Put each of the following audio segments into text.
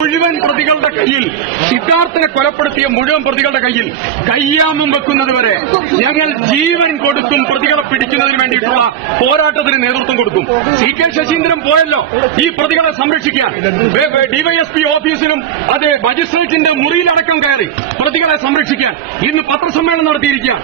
മുഴുവൻ പ്രതികളുടെ കയ്യിൽ സിദ്ധാർത്ഥനെ കൊലപ്പെടുത്തിയ മുഴുവൻ പ്രതികളുടെ കയ്യിൽ കയ്യാമം വെക്കുന്നതുവരെ ഞങ്ങൾ ജീവൻ കൊടുക്കും പ്രതികളെ പിടിക്കുന്നതിന് വേണ്ടിയിട്ടുള്ള പോരാട്ടത്തിന് നേതൃത്വം കൊടുക്കും. സി കെ ശശീന്ദ്രൻ പോയല്ലോ. ഈ പ്രതികളെ സംരക്ഷിക്കാൻ. ഡിവൈഎസ്പി ഓഫീസിലും അത് മജിസ്ട്രേറ്റിന്റെ മുറിയിലടക്കം കയറി പ്രതികളെ സംരക്ഷിക്കാൻ. ഇന്ന് പത്രസമ്മേളനം നടത്തിയിരിക്കുക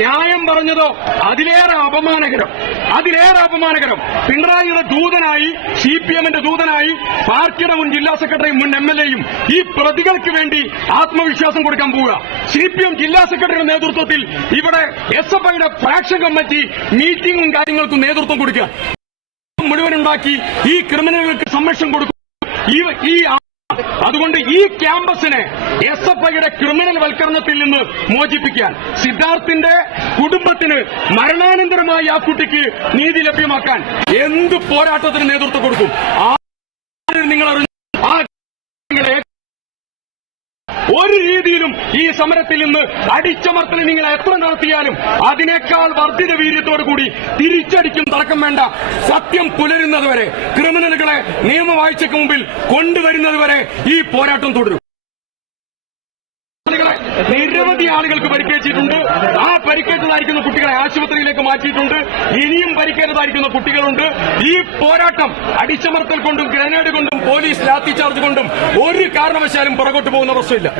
ന്യായം പറഞ്ഞതോ അതിലേറെ അപമാനകരം. അതിലേറെ അപമാനകരം. പിണറായിയുടെ ദൂതനായി സി പി എമ്മിന്റെ ദൂതനായി പാർട്ടിയുടെ മുൻ ജില്ലാ സെക്രട്ടറിയും മുൻ എം എൽ എയും ഈ പ്രതികൾക്ക് വേണ്ടി ആത്മവിശ്വാസം കൊടുക്കാൻ പോവുക. സി പി എം ജില്ലാ സെക്രട്ടറിയുടെ നേതൃത്വത്തിൽ ഇവിടെ എസ് എഫ് ഐയുടെ ഫ്രാക്ഷൻ കമ്മിറ്റി മീറ്റിംഗും കാര്യങ്ങൾക്കും നേതൃത്വം കൊടുക്കുക. മുഴുവൻ ഉണ്ടാക്കി ഈ ക്രിമിനലുകൾക്ക് സംരക്ഷണം കൊടുക്കും ഈ അതുകൊണ്ട് ഈ ക്യാമ്പസിനെ എസ് എഫ് ഐയുടെ ക്രിമിനൽ വൽക്കരണത്തിൽ നിന്ന് മോചിപ്പിക്കാൻ സിദ്ധാർത്ഥിന്റെ കുടുംബത്തിന് മരണാനന്തരമായി ആ കുട്ടിക്ക് നീതി ലഭ്യമാക്കാൻ എന്ത് പോരാട്ടത്തിന് നേതൃത്വം കൊടുക്കും ആ നിങ്ങൾ അറിഞ്ഞു ആ നിങ്ങളെ ഒരു രീതിയിലും ഈ സമരത്തിൽ നിന്ന് അടിച്ചമർത്തൽ നിങ്ങൾ എത്ര നടത്തിയാലും അതിനേക്കാൾ വർദ്ധിത വീര്യത്തോടു കൂടി തിരിച്ചടിക്കും തടക്കം വേണ്ട. സത്യം പുലരുന്നതുവരെ ക്രിമിനലുകളെ നിയമവാഴ്ചയ്ക്ക് മുമ്പിൽ കൊണ്ടുവരുന്നതുവരെ ഈ പോരാട്ടം തുടരും. നിരവധി ആളുകൾക്ക് പരിക്കേറ്റിട്ടുണ്ട്. ആ പരിക്കേറ്റതായിരിക്കുന്ന കുട്ടികളെ ആശുപത്രിയിലേക്ക് മാറ്റിയിട്ടുണ്ട്. ഇനിയും പരിക്കേറ്റതായിരിക്കുന്ന കുട്ടികളുണ്ട്. ഈ പോരാട്ടം അടിച്ചമർത്തൽ കൊണ്ടും ഗ്രനേഡ് കൊണ്ടും പോലീസ് ലാത്തി ചാർജ് കൊണ്ടും ഒരു കാരണവശാലും പുറകോട്ട് പോകുന്ന പ്രശ്നമില്ല.